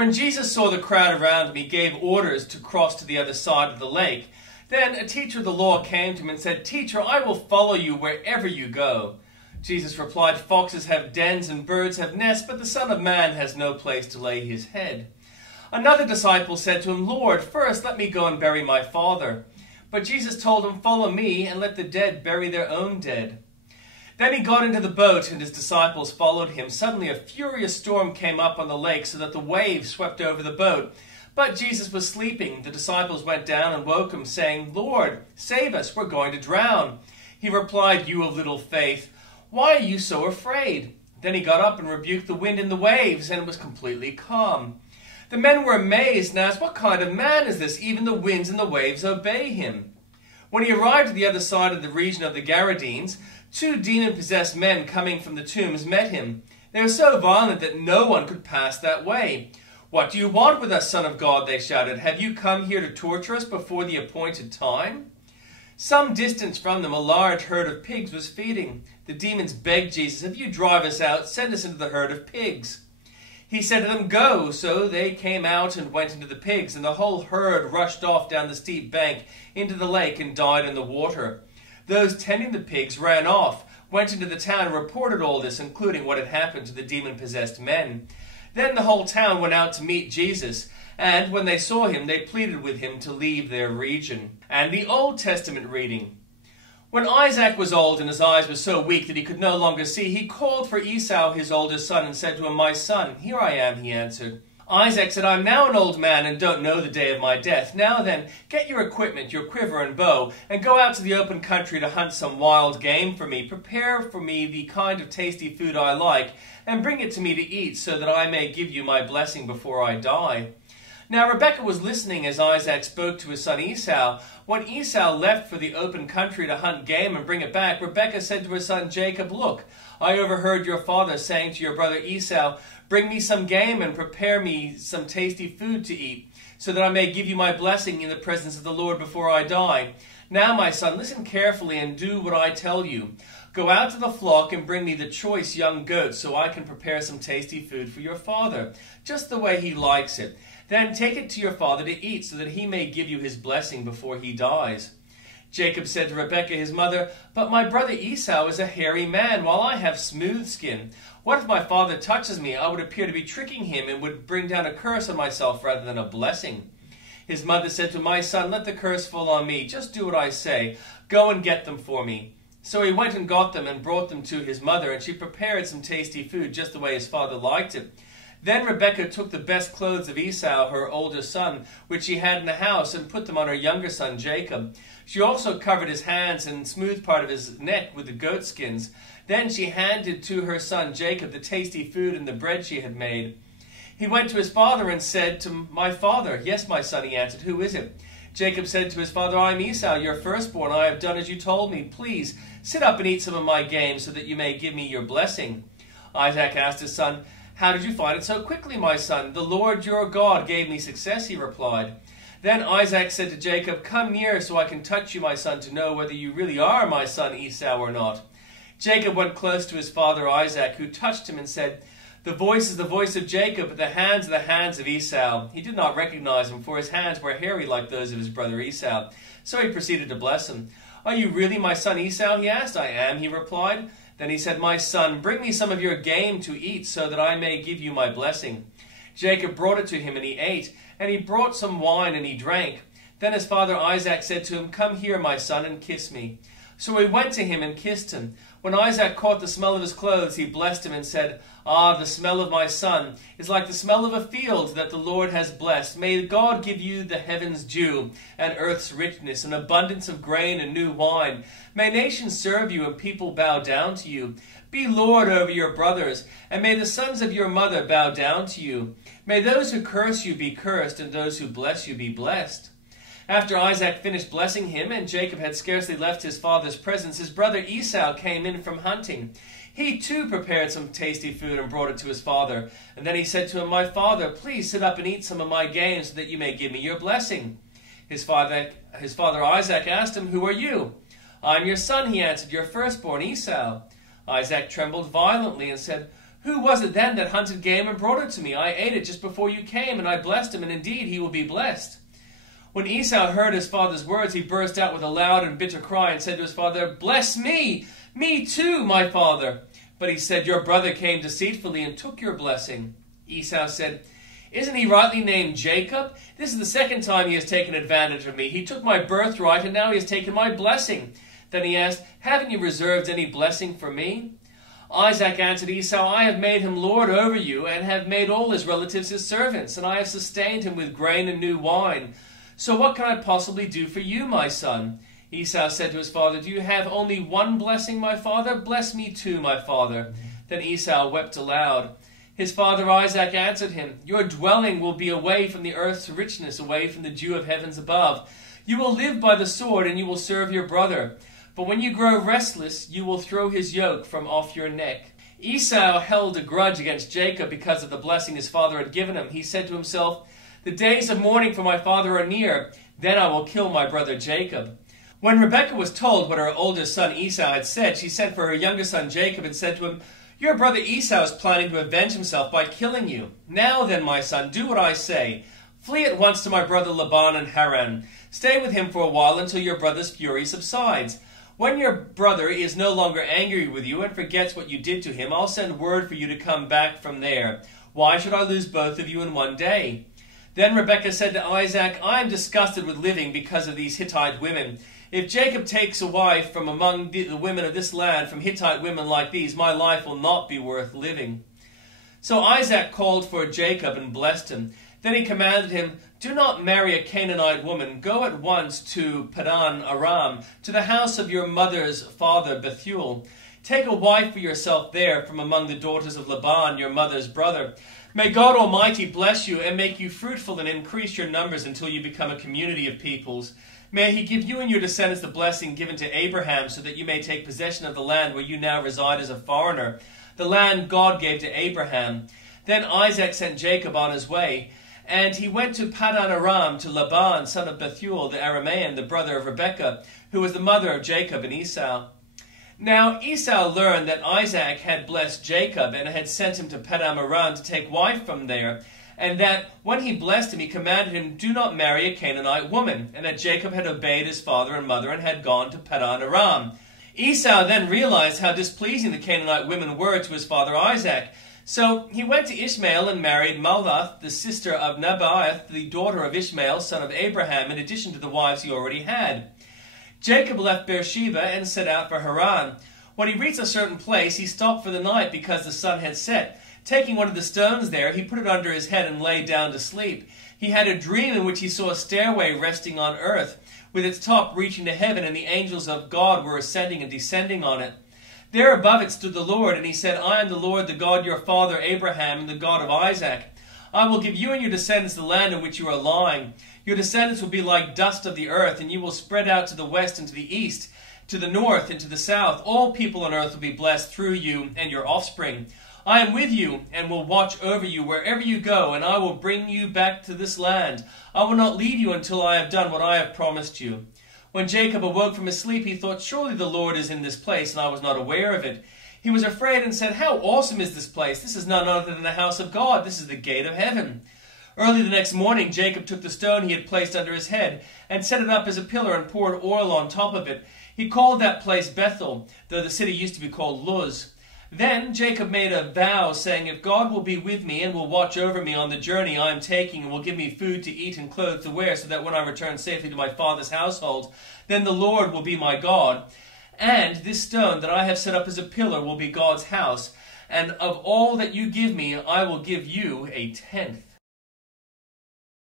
When Jesus saw the crowd around him, he gave orders to cross to the other side of the lake. Then a teacher of the law came to him and said, "Teacher, I will follow you wherever you go." Jesus replied, "Foxes have dens and birds have nests, but the Son of Man has no place to lay his head." Another disciple said to him, "Lord, first let me go and bury my father." But Jesus told him, "Follow me and let the dead bury their own dead." Then he got into the boat, and his disciples followed him. Suddenly a furious storm came up on the lake, so that the waves swept over the boat. But Jesus was sleeping. The disciples went down and woke him, saying, "Lord, save us, we're going to drown." He replied, "You of little faith, why are you so afraid?" Then he got up and rebuked the wind and the waves, and it was completely calm. The men were amazed and asked, "What kind of man is this? Even the winds and the waves obey him." When he arrived at the other side of the region of the Gadarenes, 2 demon-possessed men coming from the tombs met him. They were so violent that no one could pass that way. "What do you want with us, Son of God?" they shouted. "Have you come here to torture us before the appointed time?" Some distance from them, a large herd of pigs was feeding. The demons begged Jesus, "If you drive us out, send us into the herd of pigs." He said to them, "Go." So they came out and went into the pigs, and the whole herd rushed off down the steep bank into the lake and died in the water. Those tending the pigs ran off, went into the town and reported all this, including what had happened to the demon-possessed men. Then the whole town went out to meet Jesus, and when they saw him, they pleaded with him to leave their region. And the Old Testament reading. When Isaac was old and his eyes were so weak that he could no longer see, he called for Esau, his oldest son, and said to him, "My son." "Here I am," he answered. Isaac said, "I am now an old man and don't know the day of my death. Now then, get your equipment, your quiver and bow, and go out to the open country to hunt some wild game for me. Prepare for me the kind of tasty food I like, and bring it to me to eat, so that I may give you my blessing before I die." Now Rebekah was listening as Isaac spoke to his son Esau. When Esau left for the open country to hunt game and bring it back, Rebekah said to her son Jacob, "Look, I overheard your father saying to your brother Esau, 'Bring me some game and prepare me some tasty food to eat, so that I may give you my blessing in the presence of the Lord before I die.' Now, my son, listen carefully and do what I tell you. Go out to the flock and bring me the choice young goats, so I can prepare some tasty food for your father, just the way he likes it. Then take it to your father to eat, so that he may give you his blessing before he dies." Jacob said to Rebekah his mother, "But my brother Esau is a hairy man, while I have smooth skin. What if my father touches me? I would appear to be tricking him and would bring down a curse on myself rather than a blessing." His mother said to him, "My son, let the curse fall on me. Just do what I say. Go and get them for me." So he went and got them and brought them to his mother, and she prepared some tasty food just the way his father liked it. Then Rebekah took the best clothes of Esau, her older son, which she had in the house, and put them on her younger son Jacob. She also covered his hands and smoothed part of his neck with the goat skins. Then she handed to her son Jacob the tasty food and the bread she had made. He went to his father and said to "My father." "Yes, my son," he answered. "Who is it?" Jacob said to his father, "I am Esau, your firstborn. I have done as you told me. Please, sit up and eat some of my game, so that you may give me your blessing." Isaac asked his son, "How did you find it so quickly, my son?" "The Lord your God gave me success," he replied. Then Isaac said to Jacob, "Come near so I can touch you, my son, to know whether you really are my son Esau or not." Jacob went close to his father Isaac, who touched him and said, "The voice is the voice of Jacob, but the hands are the hands of Esau." He did not recognize him, for his hands were hairy like those of his brother Esau. So he proceeded to bless him. "Are you really my son Esau?" he asked. "I am," he replied. Then he said, "My son, bring me some of your game to eat, so that I may give you my blessing." Jacob brought it to him, and he ate, and he brought some wine, and he drank. Then his father Isaac said to him, "Come here, my son, and kiss me." So he went to him and kissed him. When Isaac caught the smell of his clothes, he blessed him and said, "Ah, the smell of my son is like the smell of a field that the Lord has blessed. May God give you the heaven's dew and earth's richness, an abundance of grain and new wine. May nations serve you and people bow down to you. Be Lord over your brothers, and may the sons of your mother bow down to you. May those who curse you be cursed, and those who bless you be blessed." After Isaac finished blessing him, and Jacob had scarcely left his father's presence, his brother Esau came in from hunting. He too prepared some tasty food and brought it to his father. And then he said to him, "My father, please sit up and eat some of my game, so that you may give me your blessing." His father Isaac asked him, "Who are you?" "I am your son," he answered, "your firstborn Esau." Isaac trembled violently and said, Who was it then that hunted game and brought it to me? I ate it just before you came, and I blessed him, and indeed he will be blessed." When Esau heard his father's words, he burst out with a loud and bitter cry and said to his father, "Bless me, me too, my father." But he said, "Your brother came deceitfully and took your blessing." Esau said, "Isn't he rightly named Jacob? This is the second time he has taken advantage of me. He took my birthright, and now he has taken my blessing." Then he asked, "Haven't you reserved any blessing for me?" Isaac answered Esau, "I have made him lord over you, and have made all his relatives his servants, and I have sustained him with grain and new wine. So what can I possibly do for you, my son?" Esau said to his father, "Do you have only one blessing, my father? Bless me too, my father." Then Esau wept aloud. His father Isaac answered him, "Your dwelling will be away from the earth's richness, away from the dew of heavens above. You will live by the sword, and you will serve your brother. But when you grow restless, you will throw his yoke from off your neck." Esau held a grudge against Jacob because of the blessing his father had given him. He said to himself, "The days of mourning for my father are near. Then I will kill my brother Jacob." When Rebekah was told what her oldest son Esau had said, she sent for her younger son Jacob and said to him, "Your brother Esau is planning to avenge himself by killing you. Now then, my son, do what I say. Flee at once to my brother Laban in Haran. Stay with him for a while until your brother's fury subsides. When your brother is no longer angry with you and forgets what you did to him, I'll send word for you to come back from there. Why should I lose both of you in one day?" Then Rebekah said to Isaac, "I am disgusted with living because of these Hittite women. If Jacob takes a wife from among the women of this land, from Hittite women like these, my life will not be worth living." So Isaac called for Jacob and blessed him. Then he commanded him, "Do not marry a Canaanite woman. Go at once to Padan Aram, to the house of your mother's father Bethuel. Take a wife for yourself there from among the daughters of Laban, your mother's brother. May God Almighty bless you and make you fruitful and increase your numbers until you become a community of peoples. May he give you and your descendants the blessing given to Abraham, so that you may take possession of the land where you now reside as a foreigner, the land God gave to Abraham." Then Isaac sent Jacob on his way, and he went to Padan Aram to Laban, son of Bethuel the Aramean, the brother of Rebekah, who was the mother of Jacob and Esau. Now Esau learned that Isaac had blessed Jacob and had sent him to Padan Aram to take wife from there, and that when he blessed him, he commanded him, "Do not marry a Canaanite woman," and that Jacob had obeyed his father and mother and had gone to Padan Aram. Esau then realized how displeasing the Canaanite women were to his father Isaac. So he went to Ishmael and married Mahalath, the sister of Nebaioth, the daughter of Ishmael, son of Abraham, in addition to the wives he already had. Jacob left Beersheba and set out for Haran. When he reached a certain place, he stopped for the night because the sun had set. Taking one of the stones there, he put it under his head and lay down to sleep. He had a dream in which he saw a stairway resting on earth, with its top reaching to heaven, and the angels of God were ascending and descending on it. There above it stood the Lord, and he said, "I am the Lord, the God your father Abraham, and the God of Isaac. I will give you and your descendants the land in which you are lying. Your descendants will be like dust of the earth, and you will spread out to the west and to the east, to the north and to the south. All people on earth will be blessed through you and your offspring. I am with you and will watch over you wherever you go, and I will bring you back to this land. I will not leave you until I have done what I have promised you." When Jacob awoke from his sleep, he thought, "Surely the Lord is in this place, and I was not aware of it." He was afraid and said, "How awesome is this place! This is none other than the house of God. This is the gate of heaven." Early the next morning, Jacob took the stone he had placed under his head and set it up as a pillar and poured oil on top of it. He called that place Bethel, though the city used to be called Luz. Then Jacob made a vow, saying, "If God will be with me and will watch over me on the journey I am taking, and will give me food to eat and clothes to wear, so that when I return safely to my father's household, then the Lord will be my God. And this stone that I have set up as a pillar will be God's house. And of all that you give me, I will give you a tenth."